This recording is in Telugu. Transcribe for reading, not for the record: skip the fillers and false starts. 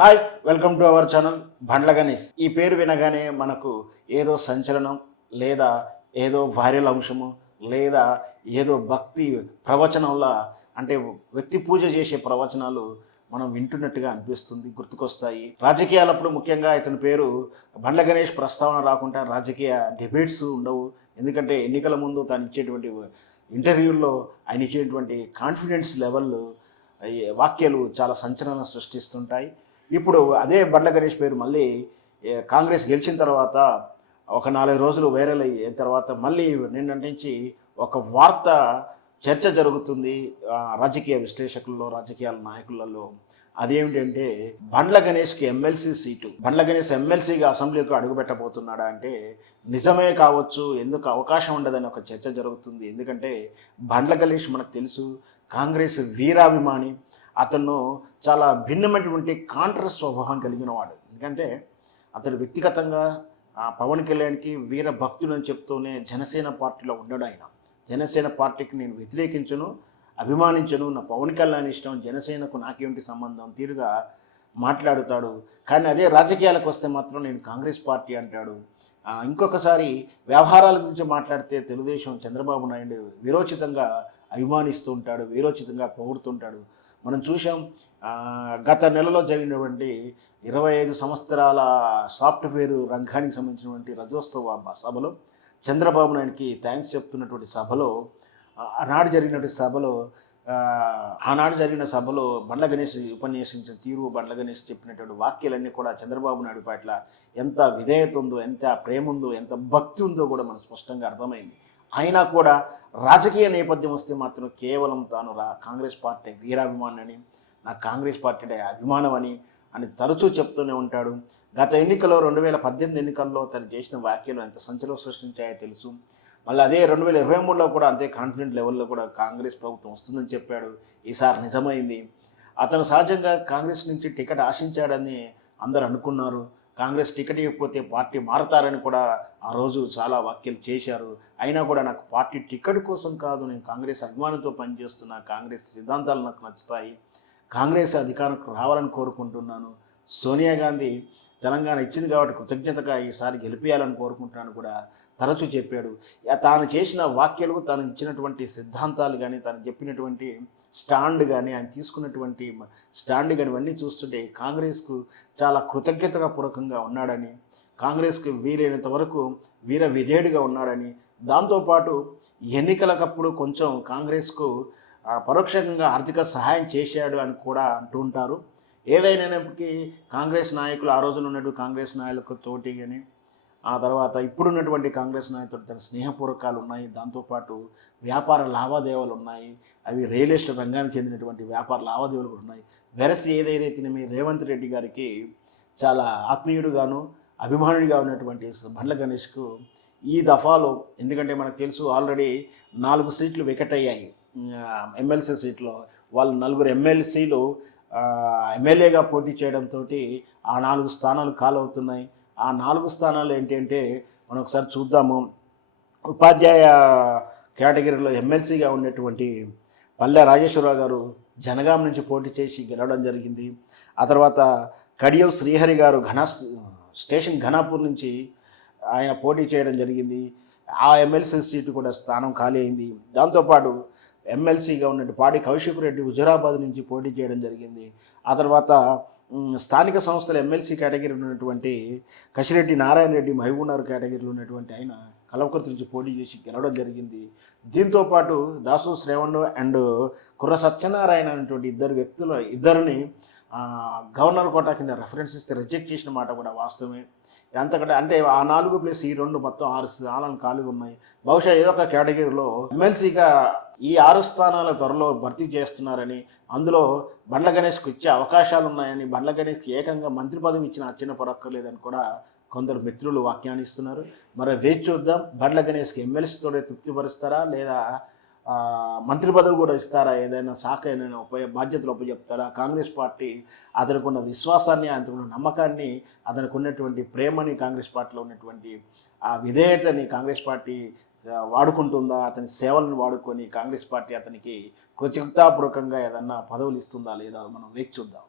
Hi, welcome to our channel Bandla Ganesh. ఈ పేరు వినగానే మనకు ఏదో సంచలనం, లేదా ఏదో వైరల్ అంశము, లేదా ఏదో భక్తి ప్రవచనంలా, అంటే వ్యక్తి పూజ చేసే ప్రవచనాలు మనం వింటున్నట్టుగా అనిపిస్తుంది, గుర్తుకొస్తాయి. రాజకీయాలప్పుడు ముఖ్యంగా ఇతని పేరు బండ్ల గణేష్ ప్రస్తావన రాకుండా రాజకీయ డిబేట్స్ ఉండవు. ఎందుకంటే ఎన్నికల ముందు తాను ఇచ్చేటువంటి ఇంటర్వ్యూల్లో ఆయన ఇచ్చేటువంటి కాన్ఫిడెన్స్ లెవెల్, ఈ వాక్యాలు చాలా సంచలనం సృష్టిస్తుంటాయి. ఇప్పుడు అదే బండ్ల గణేష్ పేరు మళ్ళీ కాంగ్రెస్ గెలిచిన తర్వాత ఒక 4 రోజులు వైరల్ అయిన తర్వాత మళ్ళీ నిన్నటి నుంచి ఒక వార్త చర్చ జరుగుతుంది రాజకీయ విశ్లేషకుల్లో, రాజకీయాల నాయకులలో. అదేమిటంటే బండ్ల గణేష్కి ఎమ్మెల్సీ సీటు, బండ్ల గణేష్ ఎమ్మెల్సీగా అసెంబ్లీకి అడుగుపెట్టబోతున్నాడా అంటే నిజమే కావచ్చు, ఎందుకు అవకాశం ఉండదని ఒక చర్చ జరుగుతుంది. ఎందుకంటే బండ్ల గణేష్ మనకు తెలుసు, కాంగ్రెస్ వీరాభిమాని. అతను చాలా భిన్నమైనటువంటి కాంట్రస్ స్వభావం కలిగిన వాడు. ఎందుకంటే అతడు వ్యక్తిగతంగా పవన్ కళ్యాణ్కి వీర భక్తులని చెప్తూనే జనసేన పార్టీలో ఉన్నాడు ఆయన. జనసేన పార్టీకి నేను వ్యతిరేకించను, అభిమానించను, నా పవన్ కళ్యాణ్ ఇష్టం, జనసేనకు నాకేమిటి సంబంధం తీరుగా మాట్లాడుతాడు. కానీ అదే రాజకీయాలకు వస్తే మాత్రం నేను కాంగ్రెస్ పార్టీ అంటాడు. ఇంకొకసారి వ్యవహారాల గురించి మాట్లాడితే తెలుగుదేశం చంద్రబాబు నాయుడు వీరోచితంగా అభిమానిస్తూ ఉంటాడు, వీరోచితంగా పొగుడుతుంటాడు. మనం చూసాం గత నెలలో జరిగినటువంటి 25 సంవత్సరాల సాఫ్ట్వేర్ రంగానికి సంబంధించినటువంటి రజోత్సవ సభలో చంద్రబాబు నాయుడికి థ్యాంక్స్ చెప్తున్నటువంటి సభలో ఆనాడు జరిగిన సభలో బండ్ల గణేష్ ఉపన్యాసించిన తీరు, బండ్ల గణేష్ చెప్పినటువంటి వాక్యాలన్నీ కూడా చంద్రబాబు నాయుడు పట్ల ఎంత విధేయత ఉందో, ఎంత ప్రేమ ఉందో, ఎంత భక్తి ఉందో కూడా మనకు స్పష్టంగా అర్థమైంది. అయినా కూడా రాజకీయ నేపథ్యం వస్తే మాత్రం కేవలం తాను కాంగ్రెస్ పార్టీ వీరాభిమానని, నాకు కాంగ్రెస్ పార్టీ అభిమానం అని తరచూ చెప్తూనే ఉంటాడు. గత ఎన్నికల్లో 2018 ఎన్నికల్లో తను చేసిన వ్యాఖ్యలు ఎంత సంచలనం సృష్టించాయో తెలుసు. మళ్ళీ అదే 2023లో కూడా అంతే కాన్ఫిడెంట్ లెవెల్లో కూడా కాంగ్రెస్ ప్రభుత్వం వస్తుందని చెప్పాడు. ఈసారి నిజమైంది. అతను సహజంగా కాంగ్రెస్ నుంచి టికెట్ ఆశించాడని అందరూ అనుకున్నారు. కాంగ్రెస్ టికెట్ ఇవ్వకపోతే పార్టీ మారతారని కూడా ఆ రోజు చాలా వ్యాఖ్యలు చేశారు. అయినా కూడా నాకు పార్టీ టికెట్ కోసం కాదు, నేను కాంగ్రెస్ అభిమానంతో పనిచేస్తున్నా, కాంగ్రెస్ సిద్ధాంతాలు నాకు నచ్చుతాయి, కాంగ్రెస్ అధికారంకు రావాలని కోరుకుంటున్నాను, సోనియా గాంధీ తెలంగాణ ఇచ్చింది కాబట్టి కృతజ్ఞతగా ఈసారి గెలిపేయాలని కోరుకుంటున్నాను కూడా తరచూ చెప్పాడు. తాను చేసిన వాక్యాలు, తాను ఇచ్చినటువంటి సిద్ధాంతాలు కానీ, తాను చెప్పినటువంటి స్టాండ్ కానీ, ఆయన తీసుకున్నటువంటి స్టాండ్ కానీ ఇవన్నీ చూస్తుంటే కాంగ్రెస్కు చాలా కృతజ్ఞతగా పూర్వకంగా ఉన్నాడని, కాంగ్రెస్కి వీలైనంత వరకు వీర విధేయుడిగా ఉన్నాడని, దాంతోపాటు ఎన్నికలకప్పుడు కొంచెం కాంగ్రెస్కు పరోక్షంగా ఆర్థిక సహాయం చేశాడు అని కూడా అంటూ ఉంటారు. ఏదైనప్పటికీ కాంగ్రెస్ నాయకులు, ఆ రోజున ఉన్నట్టు కాంగ్రెస్ నాయకులతో తోటి కానీ, ఆ తర్వాత ఇప్పుడున్నటువంటి కాంగ్రెస్ నాయకులతో తన స్నేహపూర్వకాలు ఉన్నాయి. దాంతోపాటు వ్యాపార లావాదేవీలు ఉన్నాయి. అవి రియల్ ఎస్టేట్ రంగానికి చెందినటువంటి వ్యాపార లావాదేవీలు కూడా ఉన్నాయి. వెరసి ఏదైతే మీ రేవంత్ రెడ్డి గారికి చాలా ఆత్మీయుడుగాను అభిమానుడిగా ఉన్నటువంటి బండ్ల గణేష్కు ఈ దఫాలో, ఎందుకంటే మనకు తెలుసు ఆల్రెడీ 4 సీట్లు వికెట్ అయ్యాయి ఎమ్మెల్సీ సీట్లో. వాళ్ళు 4 ఎమ్మెల్సీలు ఎమ్మెల్యేగా పోటీ చేయడంతో ఆ 4 స్థానాలు ఖాళవుతున్నాయి. ఆ 4 స్థానాలు ఏంటంటే మనం ఒకసారి చూద్దాము. ఉపాధ్యాయ కేటగిరీలో ఎమ్మెల్సీగా ఉన్నటువంటి పల్లె రాజేశ్వరరావు గారు జనగాం నుంచి పోటీ చేసి గెలవడం జరిగింది. ఆ తర్వాత కడియం శ్రీహరి గారు స్టేషన్ ఘనాపూర్ నుంచి ఆయన పోటీ చేయడం జరిగింది. ఆ ఎమ్మెల్సీ సీటు కూడా స్థానం ఖాళీ అయింది. దాంతోపాటు ఎమ్మెల్సీగా ఉన్నట్టు పాడి కౌశిక్ రెడ్డి హుజురాబాద్ నుంచి పోటీ చేయడం జరిగింది. ఆ తర్వాత స్థానిక సంస్థల ఎమ్మెల్సీ కేటగిరీలో ఉన్నటువంటి కశిరెడ్డి నారాయణ రెడ్డి మహబూబ్నగర్ కేటగిరీలో ఉన్నటువంటి ఆయన కలవకుర్తి నుంచి పోటీ చేసి గెలవడం జరిగింది. దీంతోపాటు దాసు శ్రేవణ్ అండ్ కుర్ర సత్యనారాయణ అనేటువంటి ఇద్దరిని గవర్నర్ కోటా కింద రెఫరెన్స్ ఇస్తే రిజెక్ట్ చేసిన మాట కూడా వాస్తవమే. అంతకంటే అంటే ఆ 4 ప్లస్ ఈ 2 మొత్తం 6 స్థానాలు ఖాళీగా ఉన్నాయి. బహుశా ఏదో ఒక కేటగిరీలో ఎమ్మెల్సీగా ఈ 6 స్థానాల త్వరలో భర్తీ చేస్తున్నారని, అందులో బండ్ల గణేష్కు ఇచ్చే అవకాశాలు ఉన్నాయని, బండ్ల గణేష్కి ఏకంగా మంత్రి పదవి ఇచ్చిన ఆశ్చర్యపడక్కర్లేదని కూడా కొందరు మిత్రులు వ్యాఖ్యానిస్తున్నారు. మరి వేచి చూద్దాం, బండ్ల గణేష్కి ఎమ్మెల్సీతోనే తృప్తిపరుస్తారా, లేదా మంత్రి పదవి కూడా ఇస్తారా, ఏదైనా శాఖ ఏదైనా బాధ్యతలు చెప్తారా? కాంగ్రెస్ పార్టీ అతనికి ఉన్న విశ్వాసాన్ని, అతనికి ఉన్న నమ్మకాన్ని, అతనికి ఉన్నటువంటి ప్రేమని, కాంగ్రెస్ పార్టీలో ఉన్నటువంటి ఆ విధేయతని కాంగ్రెస్ పార్టీ వాడుకుంటుందా? అతని సేవలను వాడుకొని కాంగ్రెస్ పార్టీ అతనికి కృతజ్ఞతాపూర్వకంగా ఏదన్నా పదవులు ఇస్తుందా లేదా మనం వేచి చూద్దాం.